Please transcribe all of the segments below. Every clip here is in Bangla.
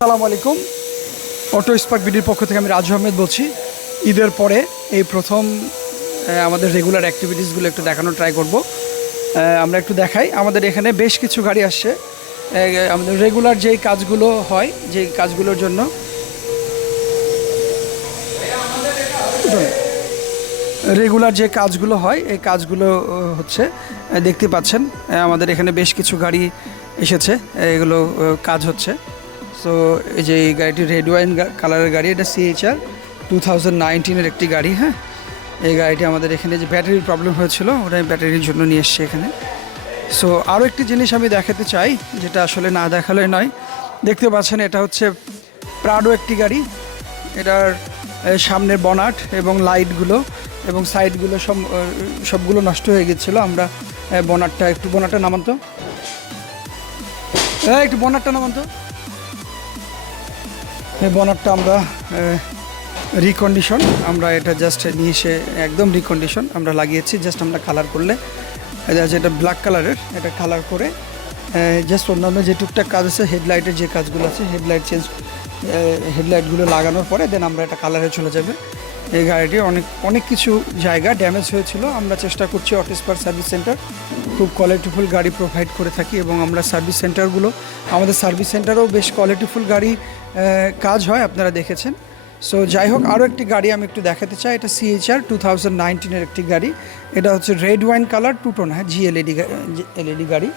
আসসালামু আলাইকুম। অটো স্পার্ক বিডির পক্ষ থেকে আমি রাজু আহমেদ বলছি। ঈদের পরে এই প্রথম আমাদের রেগুলার অ্যাক্টিভিটিসগুলো একটু দেখানোর ট্রাই করব। আমরা একটু দেখাই। আমাদের এখানে বেশ কিছু গাড়ি আসছে। আমাদের রেগুলার যেই কাজগুলো হয়, যেই কাজগুলোর জন্য রেগুলার যে কাজগুলো হয়, এই কাজগুলো হচ্ছে দেখতে পাচ্ছেন। আমাদের এখানে বেশ কিছু গাড়ি এসেছে। এগুলো কাজ হচ্ছে। সো এই যে এই গাড়িটি রেড ওয়াইন কালারের গাড়ি এটা সিএইচআর টু থাউজেন্ড নাইনটিনের একটি গাড়ি হ্যাঁ? এই গাড়িটি আমাদের এখানে যে ব্যাটারির প্রবলেম হয়েছিল ওটা আমি ব্যাটারির জন্য নিয়ে এসছি এখানে। সো আরও একটি জিনিস আমি দেখাতে চাই যেটা আসলে না দেখালে নয়। দেখতে পাচ্ছেন এটা হচ্ছে প্রাডো একটি গাড়ি। এটার সামনের বনাট এবং লাইটগুলো এবং সাইডগুলো সব সবগুলো নষ্ট হয়ে গেছিল। আমরা আহ, বনাটটা একটু বনাটটা নামান তো। এই, একটু বনাটটা নামান তো। এই বনারটা আমরা রিকন্ডিশন আমরা এটা জাস্ট নিয়ে এসে একদম রিকন্ডিশন আমরা লাগিয়েছি জাস্ট আমরা কালার করলে এটা ব্ল্যাক কালারের এটা কালার করে জাস্ট অন্যান্য যে টুকটাক কাজ আছে হেডলাইটের যে কাজগুলো আছে হেডলাইট চেঞ্জ হেডলাইটগুলো লাগানোর পরে দেন আমরা এটা কালারে চলে যাবে। এই গাড়িটি অনেক অনেক কিছু জায়গা ড্যামেজ হয়েছিল। আমরা চেষ্টা করছি অটিসপার সার্ভিস সেন্টার খুব কোয়ালিটিফুল গাড়ি প্রোভাইড করে থাকি এবং আমরা সার্ভিস সেন্টারগুলো আমাদের সার্ভিস সেন্টারেও বেশ কোয়ালিটিফুল গাড়ি কাজ হয়, আপনারা দেখেছেন। সো যাই হোক, আরও একটি গাড়ি আমি একটু দেখাতে চাই। এটা সিএইচআর টু থাউজেন্ড নাইনটিনের একটি গাড়ি। এটা হচ্ছে red wine colour two tone হ্যাঁ জি এলইডি এলইডি গাড়ি।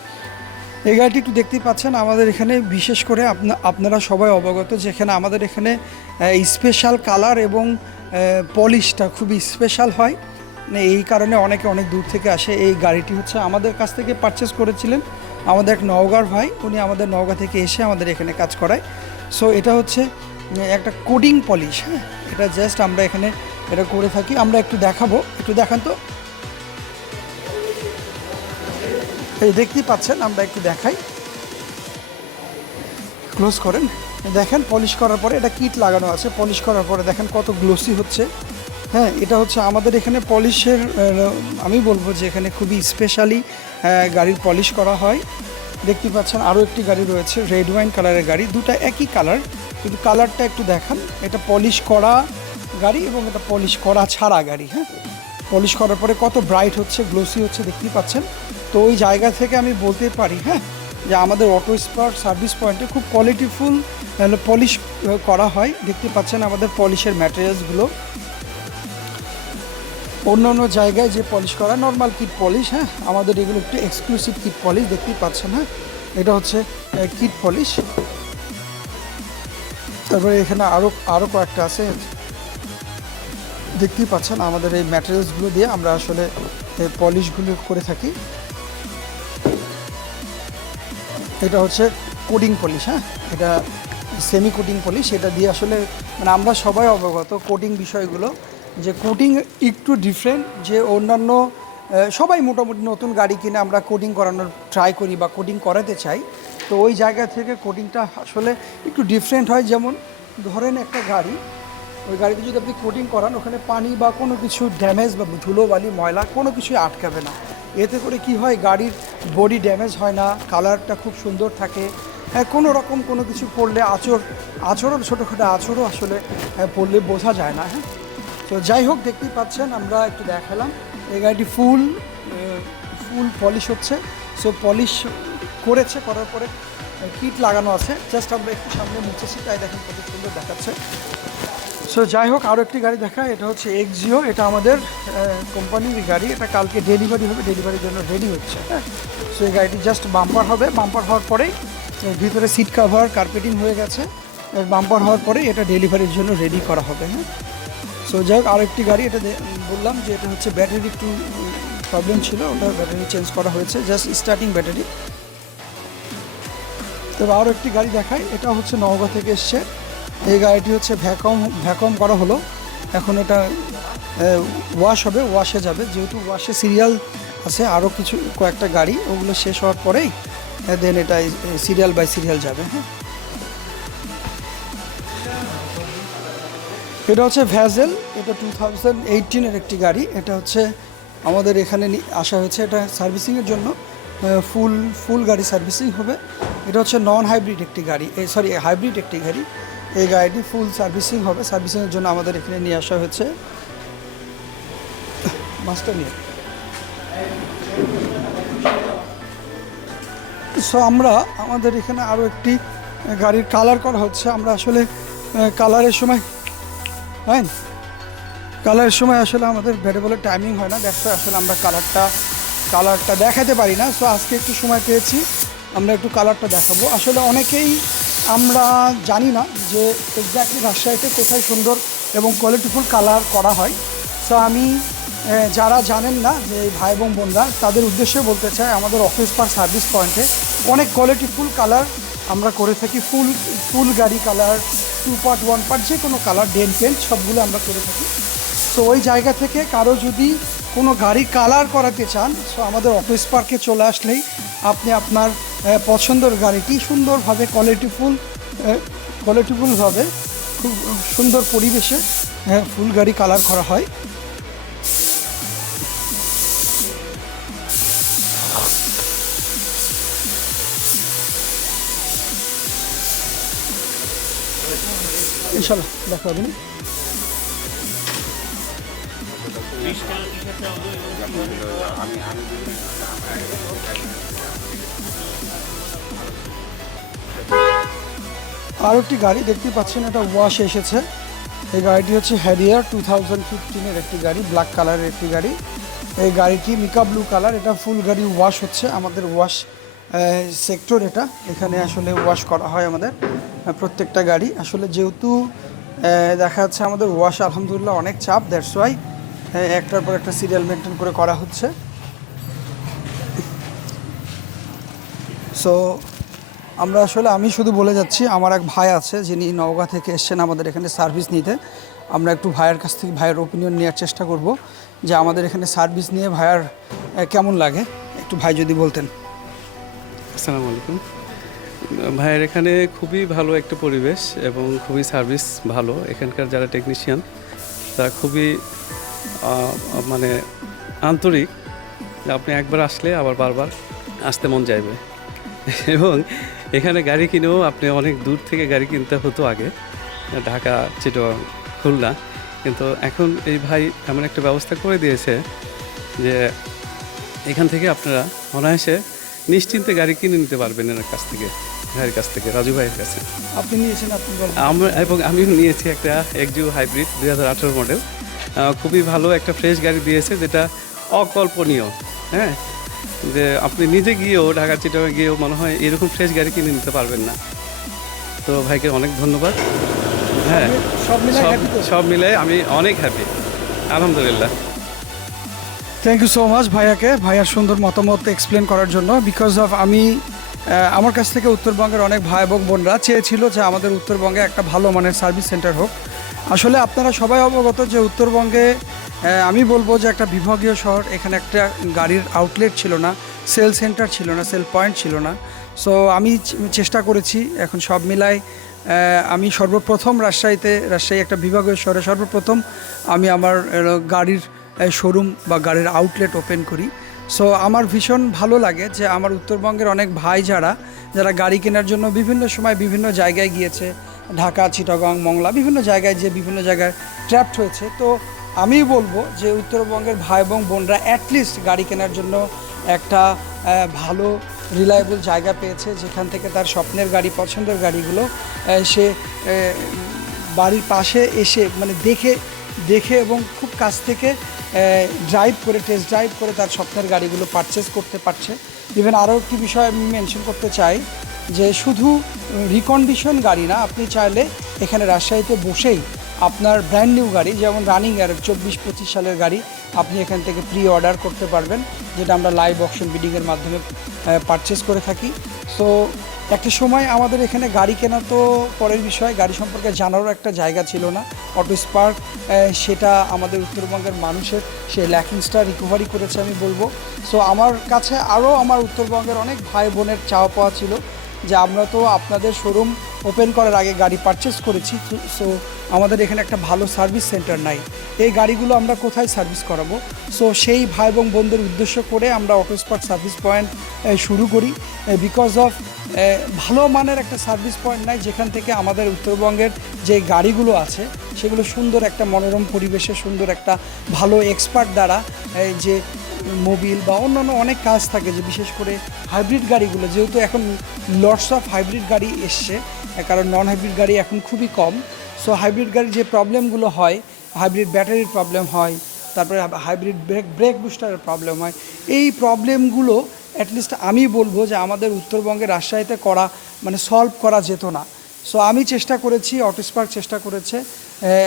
এই গাড়িটি একটু দেখতেই পাচ্ছেন, আমাদের এখানে বিশেষ করে আপনা- আপনারা সবাই অবগত যেখানে আমাদের এখানে স্পেশাল কালার এবং পলিশটা খুবই স্পেশাল হয়। মানে এই কারণে অনেকে অনেক দূর থেকে আসে। এই গাড়িটি হচ্ছে আমাদের কাছ থেকে পারচেস করেছিলেন আমাদের এক নওগাঁর ভাই। উনি আমাদের নওগাঁ থেকে এসে আমাদের এখানে কাজ করায়। সো এটা হচ্ছে একটা কোডিং পলিশ হ্যাঁ? এটা জাস্ট আমরা এখানে এটা করে থাকি। আমরা একটু দেখাবো। একটু দেখান তো। এই দেখতেই পাচ্ছেন, আমরা একটু দেখাই। ক্লোজ করেন। দেখেন পলিশ করার পরে এটা কিট লাগানো আছে। পলিশ করার পরে দেখেন কত গ্লোসি হচ্ছে। হ্যাঁ এটা হচ্ছে আমাদের এখানে পলিশের আমি বলব যে এখানে খুবই স্পেশালি গাড়ির পলিশ করা হয়। দেখতে পাচ্ছেন আরও একটি গাড়ি রয়েছে রেড ওয়াইন কালারের গাড়ি। দুটা একই কালার কিন্তু কালারটা একটু দেখান। এটা পলিশ করা গাড়ি এবং এটা পলিশ করা ছাড়া গাড়ি হ্যাঁ। পলিশ করার পরে কত ব্রাইট হচ্ছে গ্লোসি হচ্ছে, দেখতেই পাচ্ছেন। তো ওই জায়গা থেকে আমি বলতে পারি হ্যাঁ যে আমাদের অটো স্পার্ট সার্ভিস পয়েন্টে খুব কোয়ালিটিফুল পলিশ করা হয়। দেখতে পাচ্ছেন আমাদের পলিশের ম্যাটেরিয়ালসগুলো অন্য অন্য জায়গায় যে পলিশ করা নর্মাল কিট পলিশ হ্যাঁ? আমাদের এগুলো একটু এক্সক্লুসিভ কিট পলিশ দেখতেই পাচ্ছেন হ্যাঁ? এটা হচ্ছে কিট পলিশ তারপরে এখানে আরও আরও কয়েকটা আছে। দেখতেই পাচ্ছেন আমাদের এই ম্যাটেরিয়ালসগুলো দিয়ে আমরা আসলে পলিশগুলো করে থাকি। এটা হচ্ছে কোডিং পলিশ হ্যাঁ? এটা সেমি কোটিং পলিশ এটা দিয়ে আসলে মানে আমরা সবাই অবগত কোডিং বিষয়গুলো, যে কোডিং একটু ডিফারেন্ট যে অন্যান্য সবাই মোটামুটি নতুন গাড়ি কিনে আমরা কোডিং করানোর ট্রাই করি বা কোডিং করাতে চাই। তো ওই জায়গা থেকে কোডিংটা আসলে একটু ডিফারেন্ট হয়। যেমন ধরেন একটা গাড়ি, ওই গাড়িতে যদি আপনি কোটিং করান, ওখানে পানি বা কোনো কিছু ড্যামেজ বা ধুলো বালি ময়লা কোনো কিছুই আটকাবে না। এতে করে কি হয় গাড়ির বডি ড্যামেজ হয় না কালারটা খুব সুন্দর থাকে। হ্যাঁ কোনো রকম কোনো কিছু পড়লে আচর আচরও ছোটোখাটো আচরও আসলে হ্যাঁ, পড়লে বোঝা যায় না হ্যাঁ। তো যাই হোক দেখতেই পাচ্ছেন আমরা একটু দেখালাম। এই গাড়িটি ফুল ফুল পলিশ হচ্ছে। সো পলিশ করেছে করার পরে কিট লাগানো আছে। জাস্ট আমরা একটু সামনে মুছেছি তাই দেখেন কত সুন্দর দেখাচ্ছে। সো যাই হোক আরও একটি গাড়ি দেখা এটা হচ্ছে এক্সিও এটা আমাদের কোম্পানির গাড়ি, এটা কালকে ডেলিভারি হবে ডেলিভারির জন্য রেডি হচ্ছে হ্যাঁ? সো এই গাড়িটি জাস্ট বাম্পার হবে বাম্পার হওয়ার পরেই ভিতরে সিট কাভার কার্পেটিং হয়ে গেছে বাম্পার হওয়ার পরেই এটা ডেলিভারির জন্য রেডি করা হবে হ্যাঁ? সো যাই হোক আরেকটি গাড়ি, এটা বললাম যে এটা হচ্ছে ব্যাটারি একটু প্রবলেম ছিল, ওটা ব্যাটারি চেঞ্জ করা হয়েছে জাস্ট স্টার্টিং ব্যাটারি তবে আরও একটি গাড়ি দেখাই এটা হচ্ছে নওগাঁ থেকে এসছে। এই গাড়িটি হচ্ছে ভ্যাকম ভ্যাকম করা হলো। এখন এটা ওয়াশ হবে, ওয়াশে যাবে। যেহেতু ওয়াশে সিরিয়াল আছে আরও কিছু, কয়েকটা গাড়ি, ওগুলো শেষ হওয়ার পরেই দেন এটা সিরিয়াল বাই সিরিয়াল যাবে হ্যাঁ। এটা হচ্ছে ভ্যাজেল এটা টু থাউজেন্ড এইটিনের একটি গাড়ি। এটা হচ্ছে আমাদের এখানে আসা হয়েছে। এটা সার্ভিসিংয়ের জন্য ফুল ফুল গাড়ি সার্ভিসিং হবে। এটা হচ্ছে নন হাইব্রিড একটি গাড়ি সরি হাইব্রিড একটি গাড়ি। এই গাড়িটি ফুল সার্ভিসিং হবে। সার্ভিসিংয়ের জন্য আমাদের এখানে নিয়ে আসা হয়েছে। মাস্টার নিয়ে। সো আমরা, আমাদের এখানে আরও একটি গাড়ির কালার করা হচ্ছে। আমরা আসলে কালারের সময় হ্যাঁ? কালারের সময় আসলে আমাদের ভেরিয়েবলের টাইমিং হয় না। দেখতে আসলে আমরা কালারটা কালারটা দেখাতে পারি না। সো আজকে একটু সময় পেয়েছি। আমরা একটু কালারটা দেখাবো। আসলে অনেকেই আমরা জানি না যে এক্স্যাক্টলি রাজশাহীতে কোথায় সুন্দর এবং কোয়ালিটিফুল কালার করা হয়। সো আমি যারা জানেন না যে ভাই এবং বোনরা, তাদের উদ্দেশ্যে বলতে চাই, আমাদের অফিস পার্ক সার্ভিস পয়েন্টে অনেক কোয়ালিটিফুল কালার আমরা করে থাকি। ফুল ফুল গাড়ি colour two part one part যে কোনো কালার ডেন পেন্ট সবগুলো আমরা করে থাকি। সো ওই জায়গা থেকে কারও যদি কোনো গাড়ি কালার করাতে চান সো আমাদের অফিস পার্কে চলে আসলেই আপনি আপনার পছন্দের গাড়িটি সুন্দরভাবে কোয়ালিটিফুল কোয়ালিটিফুলভাবে খুব সুন্দর পরিবেশে ফুল গাড়ি কালার করা হয়। ইনশাল্লাহ দেখা হবে না। আর একটি গাড়ি দেখতে পাচ্ছেন, এটা ওয়াশ এসেছে। এই গাড়িটি হচ্ছে হ্যারিয়ার টু থাউজেন্ড ফিফটিনের একটি গাড়ি ব্ল্যাক কালারের একটি গাড়ি। এই গাড়িটি মিকা ব্লু কালার এটা ফুল গাড়ি ওয়াশ হচ্ছে, আমাদের ওয়াশ সেক্টর এটা। এখানে আসলে ওয়াশ করা হয় আমাদের প্রত্যেকটা গাড়ি। আসলে যেহেতু দেখা যাচ্ছে আমাদের ওয়াশ আলহামদুলিল্লাহ অনেক চাপ দ্যাটস ওয়াই একটার পর একটা সিরিয়াল মেনটেন করে করা হচ্ছে। সো আমরা আসলে, আমি শুধু বলে যাচ্ছি, আমার এক ভাই আছে যিনি নওগাঁ থেকে এসছেন আমাদের এখানে সার্ভিস নিতে। আমরা একটু ভাইয়ের কাছ থেকে, ভাইয়ের ওপিনিয়ন নেওয়ার চেষ্টা করব যে আমাদের এখানে সার্ভিস নিয়ে ভাইয়ার কেমন লাগে? একটু ভাই যদি বলতেন। আসসালামু আলাইকুম। ভাইয়ের এখানে খুবই ভালো একটা পরিবেশ এবং খুবই সার্ভিস ভালো। এখানকার যারা টেকনিশিয়ান তারা খুবই মানে আন্তরিক। আপনি একবার আসলে আবার বারবার আসতে মন চাইবে। এবং এখানে গাড়ি কিনেও আপনি অনেক দূর থেকে গাড়ি কিনতে হতো আগে। ঢাকা চিটোয়াং খুলনা। কিন্তু এখন এই ভাই এমন একটা ব্যবস্থা করে দিয়েছে যে এখান থেকে আপনারা অনায়াসে নিশ্চিন্তে গাড়ি কিনে নিতে পারবেন এনার কাছ থেকে ভাইয়ের কাছ থেকে রাজু ভাইয়ের কাছে। আপনি নিয়েছেন আমরা এবং আমিও নিয়েছি একটা একজু হাইব্রিড দুই হাজার আঠেরো মডেল। খুবই ভালো একটা ফ্রেশ গাড়ি দিয়েছে যেটা অকল্পনীয় হ্যাঁ? যে আপনি নিজে গিয়েও ঢাকা চিটাগাং গিয়েও মনে হয় এরকম ফ্রেশ গাড়ি কিনে নিতে পারবেন না। তো ভাইকে অনেক ধন্যবাদ। হ্যাঁ সব মিলে সব মিলে আমি অনেক হ্যাপি আলহামদুলিল্লাহ। থ্যাংক ইউ সো মাচ ভাইয়াকে। ভাইয়ার সুন্দর মতামত এক্সপ্লেন করার জন্য। বিকজ অফ আমি আমার কাছ থেকে উত্তরবঙ্গের অনেক ভাই এবং বোনরা চেয়েছিল যে আমাদের উত্তরবঙ্গে একটা ভালো মানের সার্ভিস সেন্টার হোক। আসলে আপনারা সবাই অবগত যে উত্তরবঙ্গে আমি বলব যে একটা বিভাগীয় শহর এখানে একটা গাড়ির আউটলেট ছিল না সেল সেন্টার ছিল না সেল পয়েন্ট ছিল না। সো আমি চেষ্টা করেছি এখন সব আহ, আমি সর্বপ্রথম রাজশাহীতে রাজশাহী একটা বিভাগীয় শহরে সর্বপ্রথম আমি আমার গাড়ির শোরুম বা গাড়ির আউটলেট ওপেন করি। সো আমার ভীষণ ভালো লাগে যে আমার উত্তরবঙ্গের অনেক ভাই যারা যারা গাড়ি কেনার জন্য বিভিন্ন সময় বিভিন্ন জায়গায় গিয়েছে ঢাকা চিটাগং মংলা বিভিন্ন জায়গায় যে বিভিন্ন জায়গায় ট্র্যাপড হয়েছে। তো আমি বলব যে উত্তরবঙ্গের ভাই এবং বোনরা অ্যাটলিস্ট গাড়ি কেনার জন্য একটা ভালো রিলায়েবল জায়গা পেয়েছে, যেখান থেকে তার স্বপ্নের গাড়ি, পছন্দের গাড়িগুলো সে বাড়ির পাশে এসে মানে দেখে দেখে এবং খুব কাছ থেকে ড্রাইভ করে টেস্ট ড্রাইভ করে তার স্বপ্নের গাড়িগুলো পারচেস করতে পারছে। ইভেন আরও একটি বিষয় আমি মেনশন করতে চাই, যে শুধু রিকন্ডিশন গাড়ি না, আপনি চাইলে এখানে রাজশাহীতে বসেই আপনার ব্র্যান্ড নিউ গাড়ি, যেমন রানিং এর চব্বিশ পঁচিশ সালের গাড়ি, আপনি এখান থেকে প্রি অর্ডার করতে পারবেন, যেটা আমরা লাইভ অপশন বিডিংয়ের মাধ্যমে পারচেস করে থাকি। সো একটা সময় আমাদের এখানে গাড়ি কেনা তো পরের বিষয়, গাড়ি সম্পর্কে জানারও একটা জায়গা ছিল না। অটো স্পার্ক সেটা আমাদের উত্তরবঙ্গের মানুষের সেই ল্যাকিংসটা রিকভারি করেছে আমি বলব। সো আমার কাছে আরও আমার উত্তরবঙ্গের অনেক ভাই বোনের চাওয়া পাওয়া ছিল যে আমরা তো আপনাদের শোরুম ওপেন করার আগে গাড়ি পারচেস করেছি সো আমাদের এখানে একটা ভালো সার্ভিস সেন্টার নাই। এই গাড়িগুলো আমরা কোথায় সার্ভিস করাবো? সো সেই ভাই এবং বোনদের উদ্দেশ্য করে আমরা অটোস্পট সার্ভিস পয়েন্ট শুরু করি। বিকজ অফ ভালো মানের একটা সার্ভিস পয়েন্ট নাই, যেখান থেকে আমাদের উত্তরবঙ্গের যে গাড়িগুলো আছে, সেগুলো সুন্দর একটা মনোরম পরিবেশে, সুন্দর একটা ভালো এক্সপার্ট দ্বারা যে মোবিল বা অন্যান্য অনেক কাজ থাকে, যে বিশেষ করে হাইব্রিড গাড়িগুলো, যেহেতু এখন লটস অফ হাইব্রিড গাড়ি এসছে কারণ নন হাইব্রিড গাড়ি এখন খুবই কম। সো হাইব্রিড গাড়ির যে প্রবলেমগুলো হয় হাইব্রিড ব্যাটারির প্রবলেম হয়, তারপরে হাইব্রিড ব্রেক ব্রেক বুস্টারের প্রবলেম হয়, এই প্রবলেমগুলো অ্যাটলিস্ট আমি বলব যে আমাদের উত্তরবঙ্গের রাজশাহীতে করা মানে সলভ করা যেত না। সো আমি চেষ্টা করেছি অটোস্পার্ক চেষ্টা করেছে।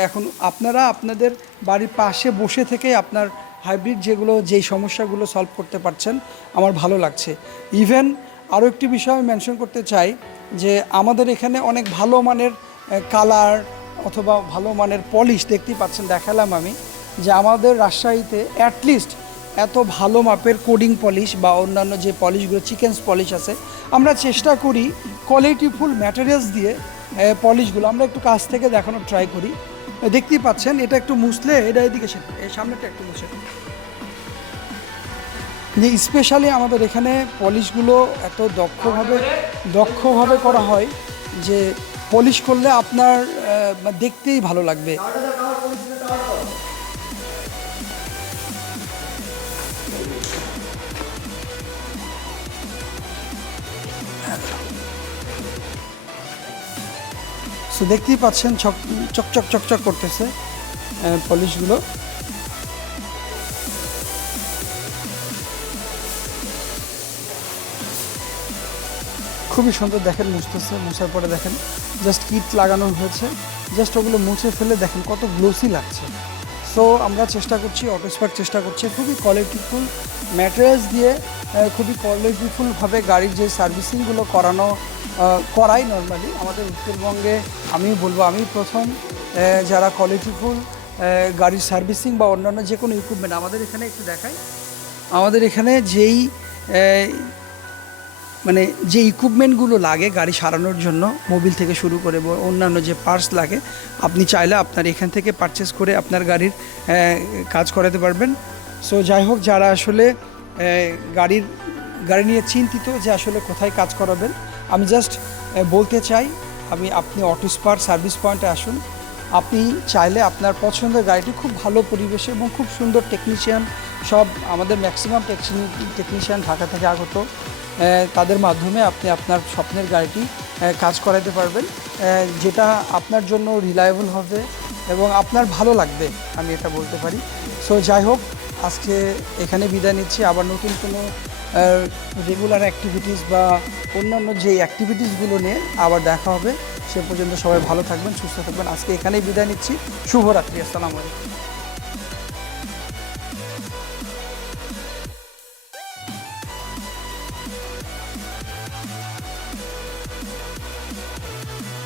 এখন আপনারা আপনাদের বাড়ির পাশে বসে থেকে আপনার হাইব্রিড যেগুলো, যেই সমস্যাগুলো সলভ করতে পারছেন, আমার ভালো লাগছে। ইভেন আরও একটি বিষয় আমি মেনশন করতে চাই যে আমাদের এখানে অনেক ভালো মানের কালার অথবা ভালো মানের পলিশ দেখতেই পাচ্ছেন, দেখালাম আমি, যে আমাদের রাজশাহীতে অ্যাটলিস্ট এত ভালো মাপের কোডিং পলিশ বা অন্যান্য যে পলিশগুলো চিকেন্স পলিশ আছে, আমরা চেষ্টা করি কোয়ালিটিফুল ম্যাটেরিয়ালস দিয়ে পলিশগুলো আমরা একটু কাছ থেকে দেখানোর ট্রাই করি দেখতেই পাচ্ছেন, এটা একটু মুছলে, এটা এদিকে সামনেটা একটু মুছে। যে স্পেশালি আমাদের এখানে পলিশগুলো এত দক্ষভাবে দক্ষভাবে করা হয় যে পলিশ করলে আপনার দেখতেই ভালো লাগবে। সো দেখতেই পাচ্ছেন চকচক চকচক করতেছে পলিশগুলো খুবই সুন্দর দেখেন মুছতেছে, মুছার পরে দেখেন জাস্ট কিট লাগানো হয়েছে। জাস্ট ওগুলো মুছে ফেলে দেখেন কত গ্লোসি লাগছে। সো আমরা চেষ্টা করছি অটোস্পার্ক চেষ্টা করছি, খুবই কোয়ালিটিফুল ম্যাটেরিয়ালস দিয়ে খুবই কোয়ালিটিফুলভাবে গাড়ির যে সার্ভিসিংগুলো করানো করাই নর্মালি আমাদের উত্তরবঙ্গে আমি বলব, আমি প্রথম যারা কোয়ালিটিফুল গাড়ির সার্ভিসিং বা অন্যান্য যে কোনো ইকুইপমেন্ট আমাদের এখানে একটু দেখাই। আমাদের এখানে যেই মানে যে ইকুইপমেন্টগুলো লাগে গাড়ি সারানোর জন্য মোবিল থেকে শুরু করে অন্যান্য যে পার্টস লাগে, আপনি চাইলে আপনার এখান থেকে পারচেস করে আপনার গাড়ির কাজ করাতে পারবেন। সো যাই হোক, যারা আসলে গাড়ির, গাড়ি নিয়ে চিন্তিত যে আসলে কোথায় কাজ করাবেন, আমি জাস্ট বলতে চাই, আমি, আপনি অটো স্পার সার্ভিস পয়েন্টে আসুন। আপনি চাইলে আপনার পছন্দের গাড়িটি খুব ভালো পরিবেশে এবং খুব সুন্দর টেকনিশিয়ান সব আমাদের ম্যাক্সিমাম টেকনিশিয়ান ঢাকা থেকে আগত। তাদের মাধ্যমে আপনি আপনার স্বপ্নের গাড়িটি কাজ করাতে পারবেন। যেটা আপনার জন্য রিলায়েবল হবে এবং আপনার ভালো লাগবে, আমি এটা বলতে পারি। সো যাই হোক, আজকে এখানে বিদায় নিচ্ছি। আবার নতুন কোনো রেগুলার অ্যাক্টিভিটিস বা অন্যান্য যে অ্যাক্টিভিটিসগুলো নিয়ে আবার দেখা হবে। সে পর্যন্ত সবাই ভালো থাকবেন, সুস্থ থাকবেন। আজকে এখানেই বিদায় নিচ্ছি। শুভরাত্রি, আসসালামু আলাইকুম।